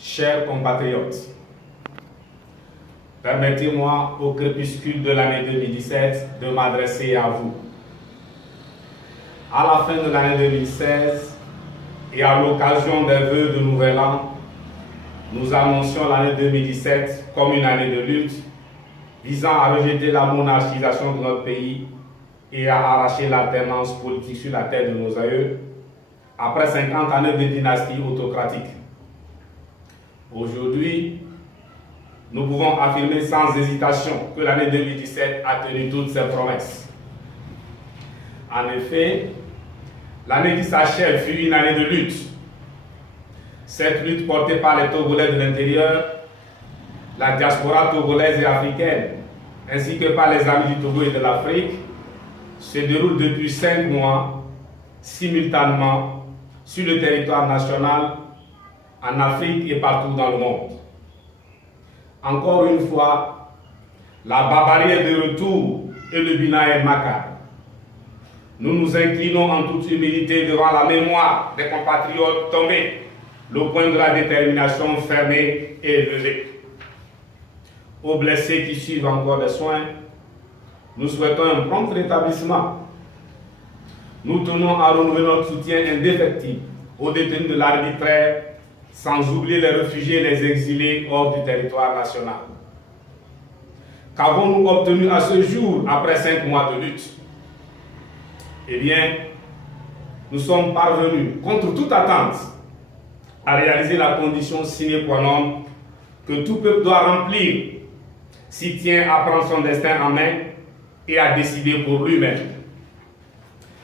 Chers compatriotes, permettez-moi au crépuscule de l'année 2017 de m'adresser à vous. À la fin de l'année 2016 et à l'occasion des vœux de Nouvel An, nous annoncions l'année 2017 comme une année de lutte visant à rejeter la monarchisation de notre pays et à arracher l'alternance politique sur la terre de nos aïeux après 50 années de dynastie autocratique. Aujourd'hui, nous pouvons affirmer sans hésitation que l'année 2017 a tenu toutes ses promesses. En effet, l'année qui s'achève fut une année de lutte. Cette lutte portée par les Togolais de l'intérieur, la diaspora togolaise et africaine, ainsi que par les amis du Togo et de l'Afrique, se déroule depuis 5 mois, simultanément, sur le territoire national, en Afrique et partout dans le monde. Encore une fois, la barbarie est de retour et le bilan est macabre. Nous nous inclinons en toute humilité devant la mémoire des compatriotes tombés, le point de la détermination fermé et levé. Aux blessés qui suivent encore des soins, nous souhaitons un prompt rétablissement. Nous tenons à renouveler notre soutien indéfectible aux détenus de l'arbitraire, sans oublier les réfugiés et les exilés hors du territoire national. Qu'avons-nous obtenu à ce jour après 5 mois de lutte? Eh bien, nous sommes parvenus, contre toute attente, à réaliser la condition sine qua non que tout peuple doit remplir s'il tient à prendre son destin en main et à décider pour lui-même.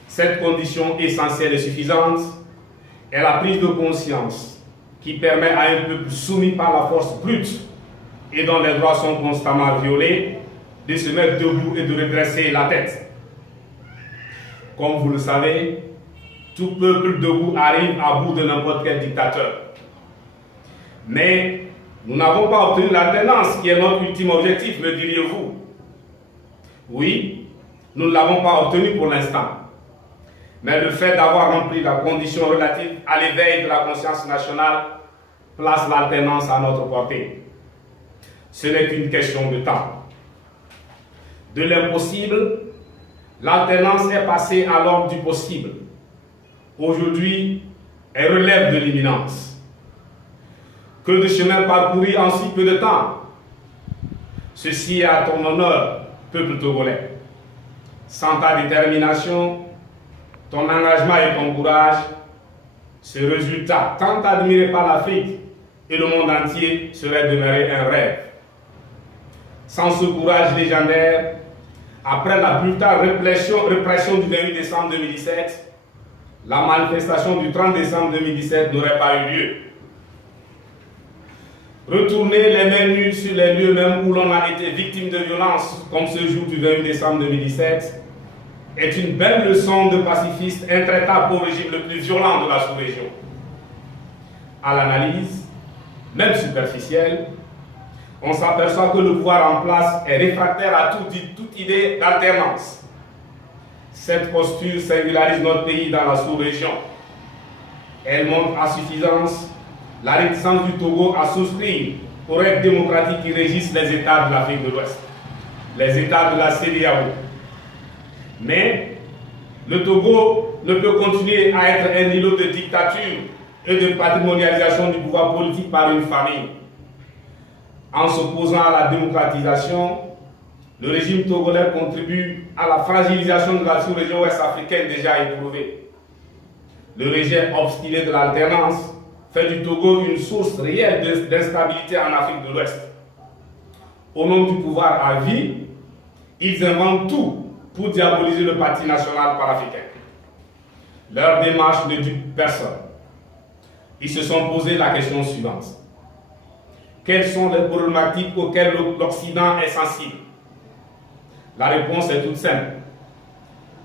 Cette condition essentielle et suffisante est la prise de conscience qui permet à un peuple soumis par la force brute et dont les droits sont constamment violés de se mettre debout et de redresser la tête. Comme vous le savez, tout peuple debout arrive à bout de n'importe quel dictateur. Mais nous n'avons pas obtenu l'alternance qui est notre ultime objectif, me diriez-vous. Oui, nous ne l'avons pas obtenu pour l'instant. Mais le fait d'avoir rempli la condition relative à l'éveil de la conscience nationale place l'alternance à notre portée. Ce n'est qu'une question de temps. De l'impossible, l'alternance est passée à l'ordre du possible. Aujourd'hui, elle relève de l'imminence. Que de chemin parcouru en si peu de temps. Ceci est à ton honneur, peuple togolais. Sans ta détermination, ton engagement et ton courage, ce résultat tant admiré par l'Afrique et le monde entier serait demeuré un rêve. Sans ce courage légendaire, après la brutale répression du 28 décembre 2017, la manifestation du 30 décembre 2017 n'aurait pas eu lieu. Retourner les mains nues sur les lieux même où l'on a été victime de violence, comme ce jour du 28 décembre 2017, est une belle leçon de pacifiste intraitable au régime le plus violent de la sous-région. À l'analyse, même superficielle, on s'aperçoit que le pouvoir en place est réfractaire à toute idée d'alternance. Cette posture singularise notre pays dans la sous-région. Elle montre à suffisance la réticence du Togo à souscrire aux règles démocratiques qui régissent les États de l'Afrique de l'Ouest, les États de la CEDEAO. Mais le Togo ne peut continuer à être un îlot de dictature et de patrimonialisation du pouvoir politique par une famille. En s'opposant à la démocratisation, le régime togolais contribue à la fragilisation de la sous-région ouest-africaine déjà éprouvée. Le régime obstiné de l'alternance fait du Togo une source réelle d'instabilité en Afrique de l'Ouest. Au nom du pouvoir à vie, ils inventent tout pour diaboliser le parti national panafricain. Leur démarche ne dupe personne. Ils se sont posé la question suivante. Quelles sont les problématiques auxquelles l'Occident est sensible? La réponse est toute simple.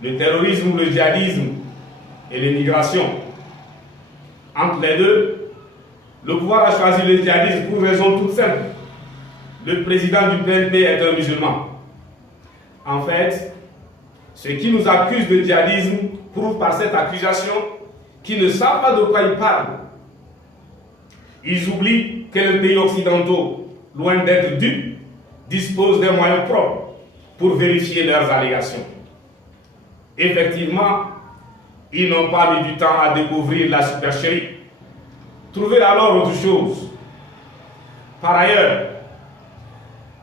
Le terrorisme, le djihadisme et l'immigration. Entre les deux, le pouvoir a choisi le djihadisme pour une raison toute simple. Le président du PNP est un musulman. En fait, ceux qui nous accusent de djihadisme prouvent par cette accusation qu'ils ne savent pas de quoi ils parlent. Ils oublient que les pays occidentaux, loin d'être dupes, disposent des moyens propres pour vérifier leurs allégations. Effectivement, ils n'ont pas mis du temps à découvrir la supercherie. Trouvez alors autre chose. Par ailleurs,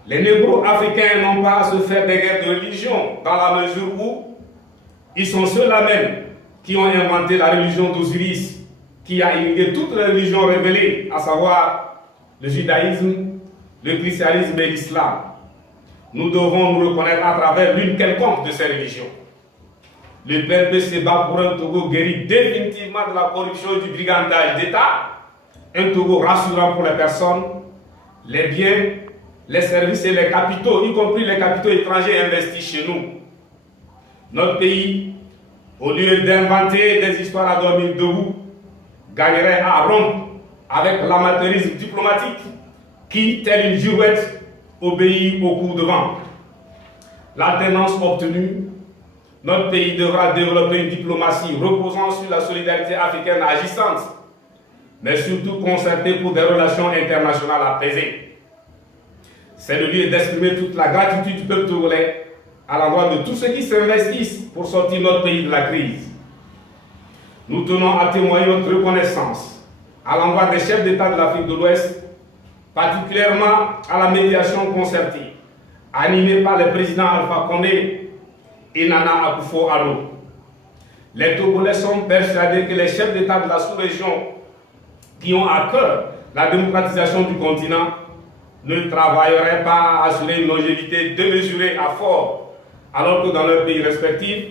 les négro-africains n'ont pas à se faire des guerres de religion dans la mesure où ils sont ceux-là même qui ont inventé la religion d'Osiris, qui a irrigué toutes les religions révélées, à savoir le judaïsme, le christianisme et l'islam. Nous devons nous reconnaître à travers l'une quelconque de ces religions. Le PNP se bat pour un Togo guéri définitivement de la corruption et du brigandage d'État, un Togo rassurant pour les personnes, les biens, les services et les capitaux, y compris les capitaux étrangers investis chez nous. Notre pays, au lieu d'inventer des histoires à dormir debout, gagnerait à rompre avec l'amateurisme diplomatique qui, telle une girouette, obéit au cours de vent. L'alternance obtenue, notre pays devra développer une diplomatie reposant sur la solidarité africaine agissante, mais surtout concertée pour des relations internationales apaisées. C'est le lieu d'exprimer toute la gratitude du peuple togolais à l'endroit de tous ceux qui s'investissent pour sortir notre pays de la crise. Nous tenons à témoigner notre reconnaissance à l'endroit des chefs d'État de l'Afrique de l'Ouest, particulièrement à la médiation concertée, animée par le président Alpha Condé et Nana Akufo-Addo. Les Togolais sont persuadés que les chefs d'État de la sous-région qui ont à cœur la démocratisation du continent ne travailleraient pas à assurer une longévité démesurée à fort, alors que dans leurs pays respectifs,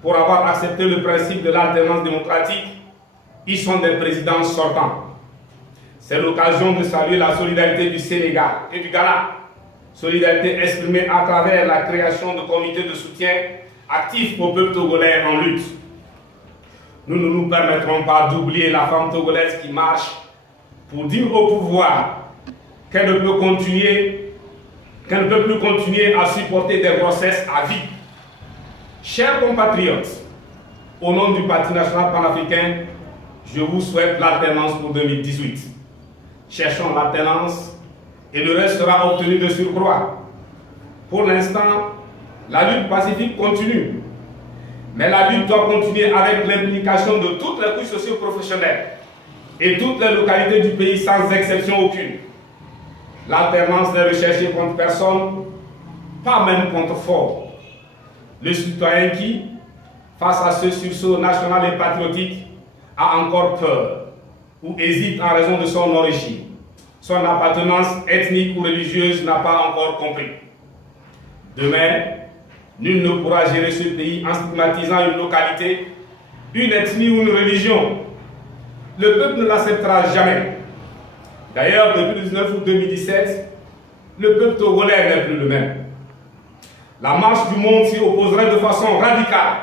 pour avoir accepté le principe de l'alternance démocratique, ils sont des présidents sortants. C'est l'occasion de saluer la solidarité du Sénégal et du Ghana, solidarité exprimée à travers la création de comités de soutien actifs au peuple togolais en lutte. Nous ne nous permettrons pas d'oublier la femme togolaise qui marche pour dire au pouvoir qu'elle ne peut plus continuer à supporter des grossesses à vie. Chers compatriotes, au nom du Parti national panafricain, je vous souhaite l'alternance pour 2018. Cherchons l'alternance et le reste sera obtenu de surcroît. Pour l'instant, la lutte pacifique continue. Mais la lutte doit continuer avec l'implication de toutes les couches socio-professionnelles et toutes les localités du pays sans exception aucune. L'alternance n'est recherchée contre personne, pas même contre fort. Le citoyen qui, face à ce sursaut national et patriotique, a encore peur ou hésite en raison de son origine, son appartenance ethnique ou religieuse n'a pas encore compris. Demain, nul ne pourra gérer ce pays en stigmatisant une localité, une ethnie ou une religion. Le peuple ne l'acceptera jamais. D'ailleurs, depuis le 19 août 2017, le peuple togolais n'est plus le même. La marche du monde s'y opposerait de façon radicale.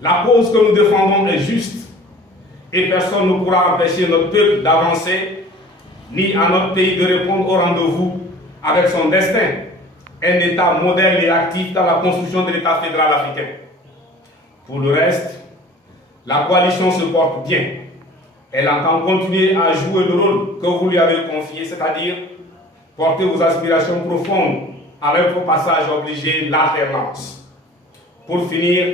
La cause que nous défendons est juste et personne ne pourra empêcher notre peuple d'avancer, ni à notre pays de répondre au rendez-vous avec son destin, un État moderne et actif dans la construction de l'État fédéral africain. Pour le reste, la coalition se porte bien. Elle entend continuer à jouer le rôle que vous lui avez confié, c'est-à-dire porter vos aspirations profondes avec au passage obligé l'alternance. Pour finir,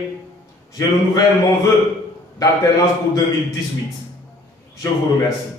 je renouvelle mon vœu d'alternance pour 2018. Je vous remercie.